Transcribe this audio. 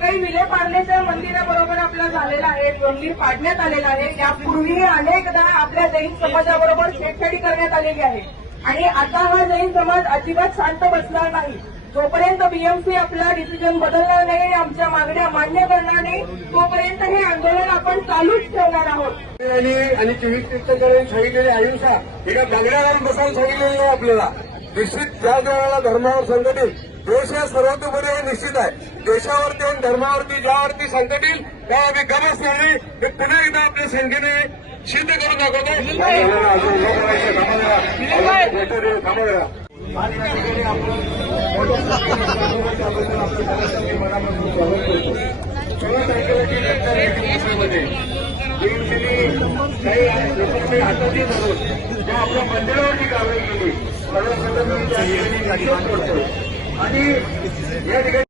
काही विले पाडण्याच्या मंदिराबरोबर आपला झालेला आहे मंदिर पाडण्यात आलेलं आहे यापूर्वीही अनेकदा आपल्या जैन समाजाबरोबर छेडछाडी करण्यात आलेली आहे. आणि आता हा जैन समाज अजिबात शांत बसणार नाही. जोपर्यंत बीएमसी आपला डिसिजन बदलणार नाही आमच्या मागण्या मान्य करणार नाही तोपर्यंत हे आंदोलन आपण चालूच ठेवणार आहोत. आणि चोवीस तीर्थंकरांनी सांगितलेली अहिंसा हे काय बसायला सांगितलेली नाही आपल्याला. निश्चित ज्या वेळेला धर्मावर संघटित देश हा सर्वतोपरी हे निश्चित आहे. देशावरती आणि धर्मावरती ज्यावरती संकट येईल त्या आम्ही गरज नाही हे पुन्हा एकदा आपल्या संख्येने सिद्ध करून दाखवतो. आणि त्या ठिकाणी आपण मनापासून स्वागत करतो सोळा तारखेला जी काही लोकांनी हाताची धरून त्या आपल्या मंदिरावरती कारवाई केली. सर्वप्रथम मी त्या ठिकाणी करतो आणि या ठिकाणी